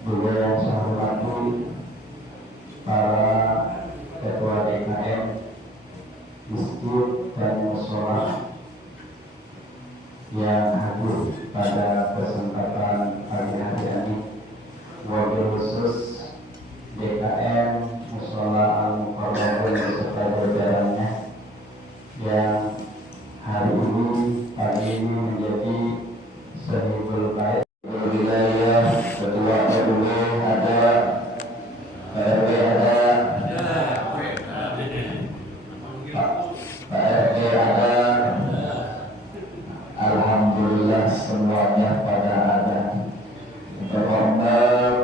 juga yang saya hormati para ketua DKM masjid dan mushola yang hadir pada kesempatan pagi hari ini, wabil khusus DKM Mushola Al-Mukarramin beserta jajarannya yang hari ini pagi ini menjadi sahibul kait wilayah. Ketua RW ada, PRW ada, Pak RT ada. Alhamdulillah semuanya pada ada. Terhormat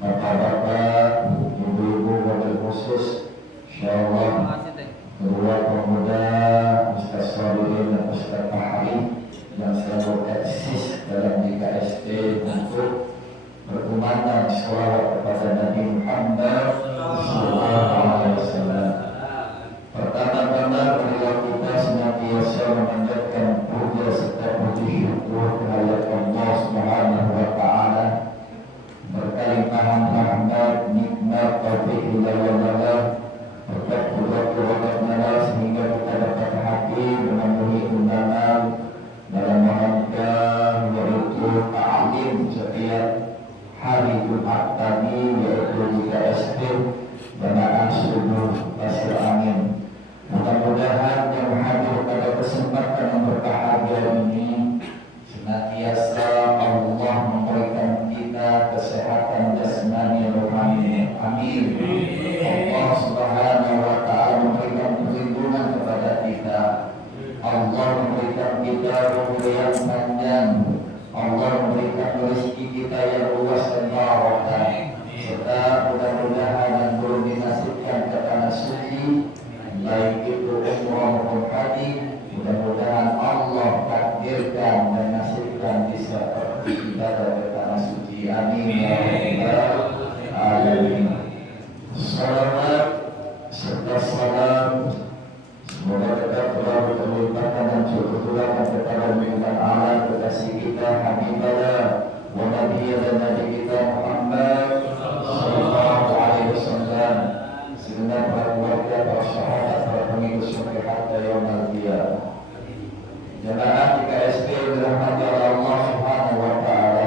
bapak-bapak, ibu-ibu, wabil khusus insyaallah kedua pemuda Ustaz Solihin dan Ustaz Fahri yang selalu eksis dalam DKST untuk berkumandang sholawat kepada Nabi Muhammad sallallahu alaihi wasallam. Pertama-tama marilah kita senantiasa memanjatkan puja serta puji syukur kehadirat Allah Subhanahu wa taala. Berkalimahan rahmat, nikmat, taufik, hidayah, berkat kudrat sehingga kita dapat hadir memenuhi undangan dalam rangka yaitu ta'lim setiap hari Jumat tadi, yaitu di KSP Jamaah Subuh Pasir Angin. Mudah-mudahan yang hadir pada kesempatan yang berbahagia ini senantiasa Allah memberikan kita kesehatan jasmani rohani. Amin. Allah Subhanahu wa taala memberikan perlindungan kepada kita. Allah memberikan kita umur yang panjang. Allah memberikan rezeki kita yang luas dan barokah. Serta mudah-mudahan yang belum dinasibkan ke tanah suci, baik itu umrah maupun haji, mudah-mudahan Allah takdirkan dan nasibkan bisa beribadah ke tanah suci. Amin ya rabbal alamin. Salawat serta salam semoga tetap selalu terlimpahkan dan tercurahkan kepada Nabi Allah kekasih kita Habibullah wa Nabi dan Nabi kita Muhammad sallallahu alaihi wasallam, segenap para keluarga, para sahabat, para pengikut sampai hatta yaumil qiyamah. Jamaah di KSP dirahmati Allah Subhanahu wa taala.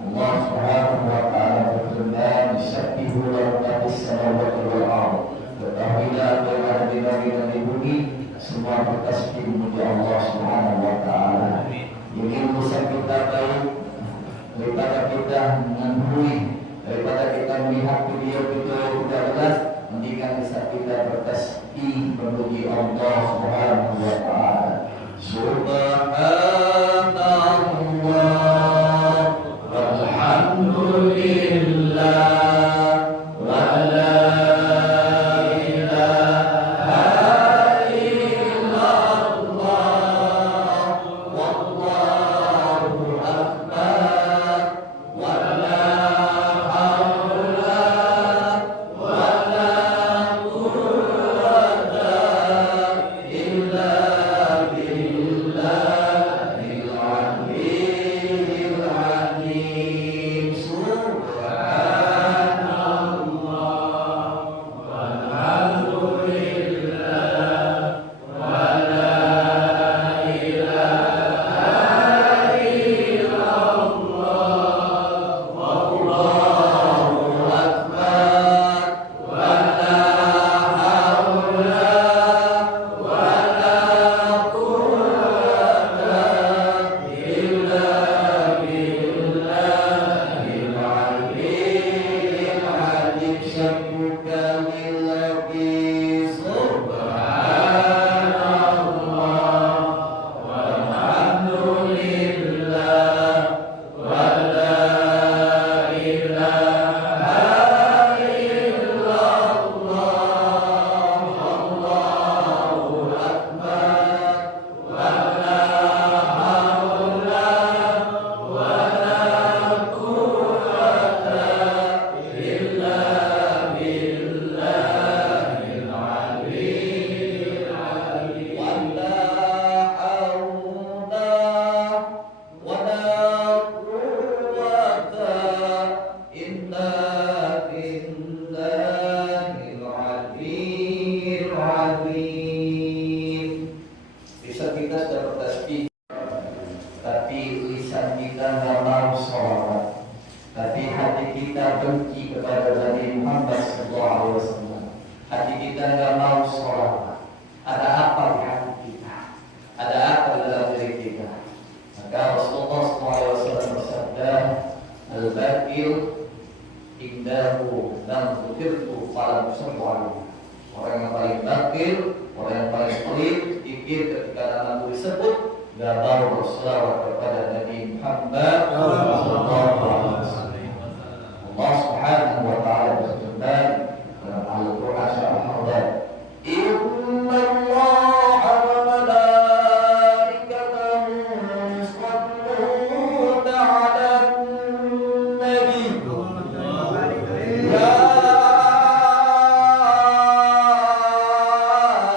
Allah Subhanahu wa taala berfirman, "Yusabbihu lahu ma fis samawati wal ardh." Ketahuilah apa yang ada di langit dan di bumi, semua bertasbih memuji Allah Subhanahu wa taala. Ingin bisa kita baik daripada kita menghuni, daripada kita melihat video-video tidak jelas, mendingan bisa kita bertasbih memuji Allah Subhanahu wa taala. Subhanallah walhamdulillah wa la ilaha illallah wallahu akbar wa la haula wa la quwwata illa billahil kita benci kepada Nabi Muhammad SAW, hati kita nggak mau sholat, ada apa di hati kita? Ada apa dalam diri kita? Maka Rasulullah SAW bersabda, al-bakil indahu dan zukirtu falam subhanahu. Orang yang paling bakil, orang yang paling pelit, pikir ketika nama disebut, gak mau berselawat kepada Nabi Muhammad SAW. Allah Subhanahu wa Ta'ala berfirman dalam Al-Quran surah Al-Ahzab, Inna Allah wa malaikatahu yusalluna 'alan nabi ya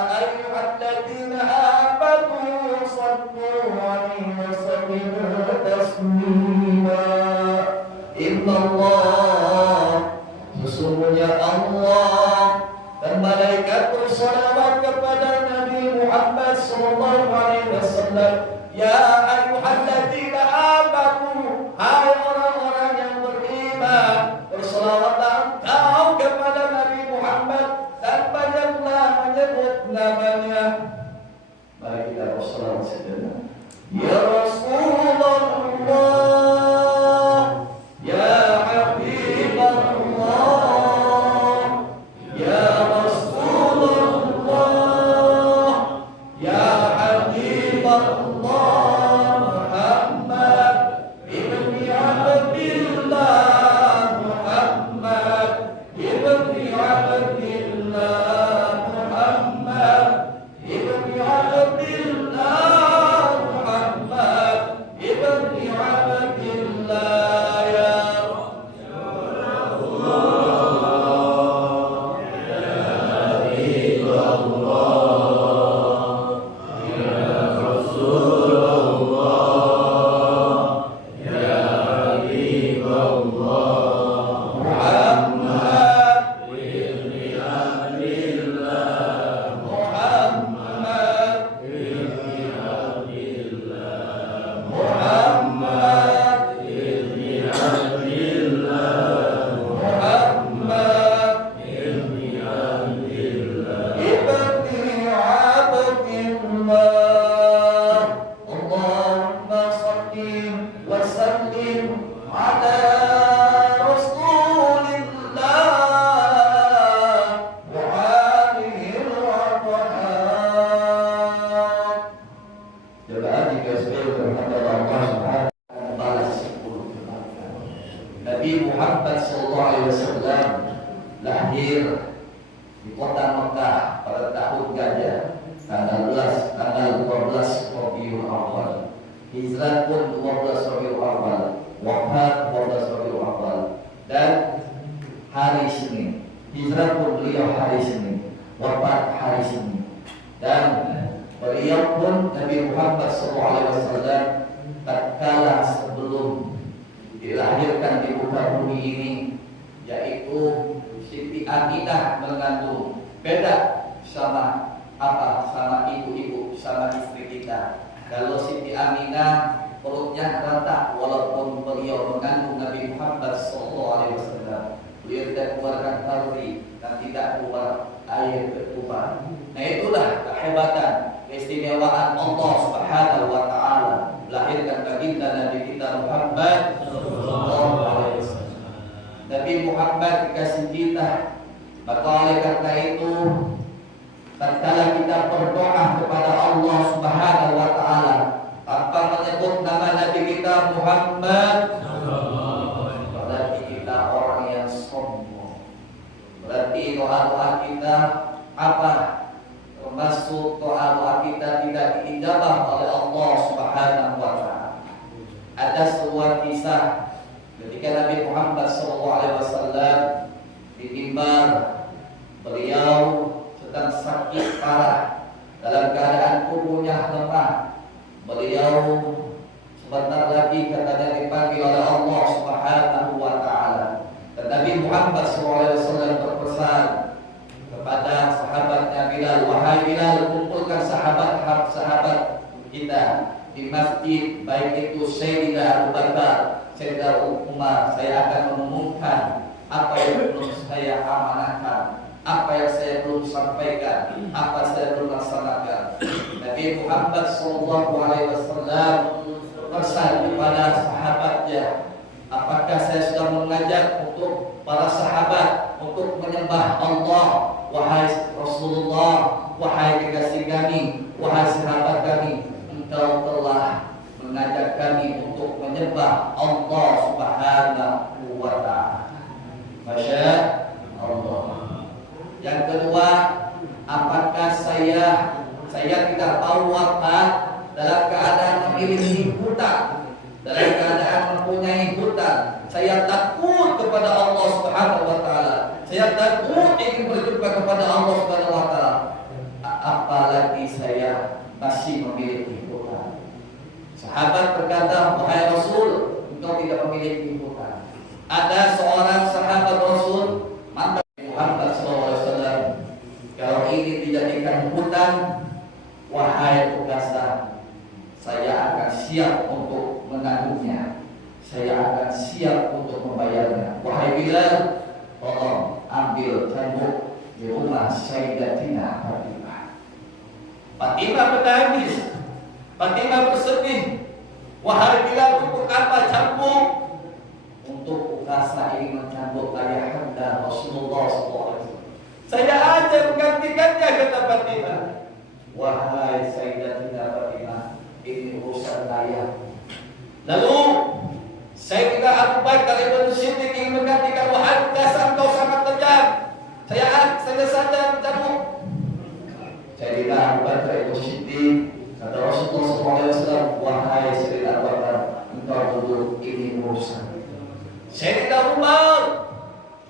ayyuhalladzina amanu sallu 'alaihi wa sallimu taslima. Inna Allah, sesungguhnya Allah dan malaikat bersalawat kepada Nabi Muhammad SAW. Ya ayyuhalladzina amanu, hai orang-orang yang beriman, bersalawatlah engkau kepada Nabi Muhammad dan banyaklah menyebut namanya. Mari kita bersalawat sejenak. Ya Rasulullah, Nabi Muhammad SAW lahir di kota Mekah pada tahun Gajah tanggal 12 Rabiul Awal. Hijrah pun 12 Rabiul Awal, wafat 12 Rabiul Awal, dan hari Senin. Hijrah pun beliau hari Senin, wafat hari Senin. Dan beliau pun Nabi Muhammad SAW tatkala sebelum dilahirkan di muka bumi ini, yaitu Siti Aminah mengandung. Beda sama apa? Sama ibu-ibu, sama istri kita. Kalau Siti Aminah perutnya rata, walaupun beliau mengandung Nabi Muhammad SAW, beliau tidak keluarkan kalori dan tidak keluar air ketuban. Nah, itulah kehebatan, keistimewaan Allah Subhanahu wa Ta'ala melahirkan baginda Nabi kita Muhammad SAW. Nabi Muhammad dikasih kita, maka oleh karena itu tatkala kita berdoa kepada Allah Subhanahu wa Ta'ala tanpa menyebut nama Nabi kita Muhammad, berarti kita orang yang sombong. Berarti doa-doa kita apa? Termasuk doa-doa kita tidak diijabah oleh Allah Subhanahu wa Ta'ala. Ada sebuah kisah ketika Nabi Muhammad SAW di mimbar, beliau sedang sakit parah, dalam keadaan tubuhnya lemah. Beliau sebentar lagi katanya dipanggil oleh Allah Subhanahu wa Ta'ala. Dan Nabi Muhammad SAW berpesan kepada sahabatnya Bilal, wahai Bilal, kumpulkan sahabat-sahabat kita di masjid, baik itu Sayyidina Abu Bakar, Sayyidina Umar, saya akan mengumumkan apa yang belum saya amanahkan, apa yang saya belum sampaikan, apa saya belum laksanakan. Nabi Muhammad SAW pesan kepada sahabatnya, apakah saya sudah mengajak untuk para sahabat untuk menyembah Allah? Wahai Rasulullah, wahai kekasih kami, wahai sahabat kami, engkau telah mengajak kami untuk menyembah Allah Subhanahu wa ta'ala. Masya Allah. Yang kedua, apakah saya tidak tahu wafat dalam keadaan memiliki hutang, dalam keadaan mempunyai hutang. Saya takut kepada Allah Subhanahu wa ta'ala. Saya takut ingin berjumpa kepada Allah Subhanahu wa ta'ala. Apalagi saya masih memiliki hutang. Sahabat berkata, wahai Rasul, engkau tidak memiliki hutang. Ada seorang sahabat Rasul, mantan Muhammad SAW, kalau ini dijadikan hutang, wahai Ukasah, saya akan siap untuk menanggungnya. Saya akan siap untuk membayarnya. Wahai Bilal, tolong ambil cambuk di rumah Sayyidatina Fatimah. Fatimah menangis, Fatimah bersedih. Wahai Bilal, untuk apa cambuk? Untuk Ukasah ingin mencambuk ayahanda Rasulullah SAW. Saya aja menggantikannya, kata Fatimah. Wahai Sayyidatina Fatimah, ini urusan ayah. Lalu Sayyidina Abu Bakar Ibn Siddiq ingin menggantikan. Wahai Ukasah, engkau sangat kejam. Saya saja mencambuk. Sayyidina Abu Bakar Ibn Siddiq, kata Rasulullah SAW, wahai Sayyidina Abu Bakar, engkau duduk, ini urusan. Sayyidina Umar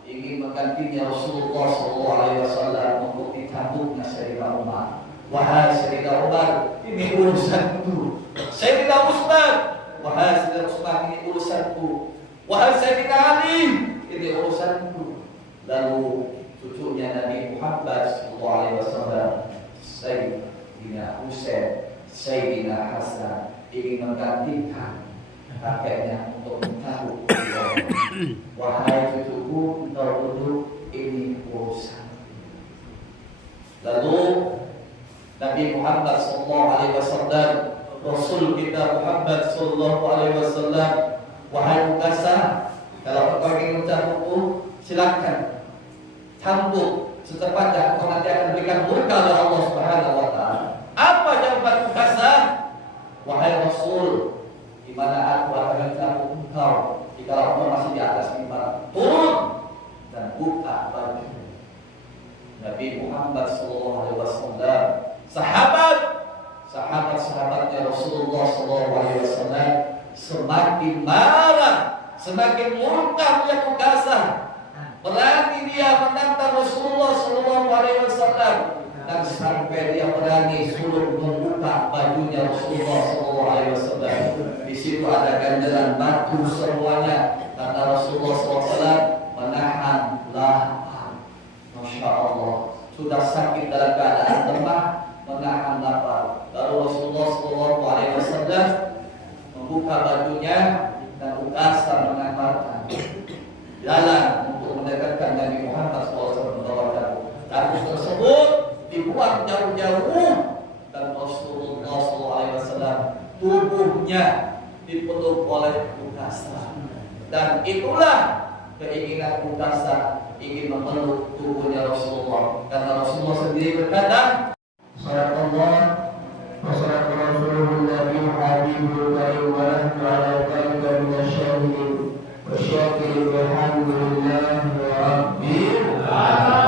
ingin menggantinya Rasulullah SAW untuk dicambuknya Sayyidina Umar. Wahai Sayyidina Umar, ini urusanku. Sayyidina Utsman, wahai Sayyidina Utsman, ini urusanku. Wahai Sayyidina Ali, ini urusanku. Lalu cucunya Nabi Muhammad SAW, Sayyidina Husain, Sayyidina Hasan, ingin menggantikan kakeknya untuk mencambuk. Wahai cucuku, engkau duduk, ini urusan. Lalu Nabi Muhammad SAW, Rasul kita Muhammad SAW, wahai Ukasah, kalau engkau ingin mencambukku, silakan cambuk secepatnya, engkau nanti akan berikan murka oleh Allah Subhanahu wa ta'ala. Apa jawaban Ukasah? Wahai Rasul, di mana aku akan mencambuk engkau jika engkau masih di atas mimbar? Turun dan buka baju. Nabi Muhammad SAW, sahabatnya Rasulullah SAW semakin marah, semakin murka melihat Ukasah. Berani dia menantang Rasulullah SAW, dan sampai dia berani suruh membuka bajunya Rasulullah SAW. Di situ ada ganjaran batu semuanya. Kata Rasulullah SAW, menahan lapar. Masya Allah, sudah sakit dalam keadaan lemah, menahan lapar. Lalu Rasulullah SAW membuka bajunya dan Ukasah mengantarkan jalan untuk mendekatkan Nabi Muhammad SAW membawa kartu tersebut dibuang jauh-jauh, dan Rasulullah SAW tubuhnya dipeluk oleh Ukasah. Dan itulah keinginan Ukasah, ingin memeluk tubuhnya Rasulullah, karena Rasulullah sendiri berkata, Sallallahu wassalatu Rasulullah Nabi Habibul Karim wa nahnu ala dhalika minasyahidin wa syakirin walhamdulillah wa rabbil alamin.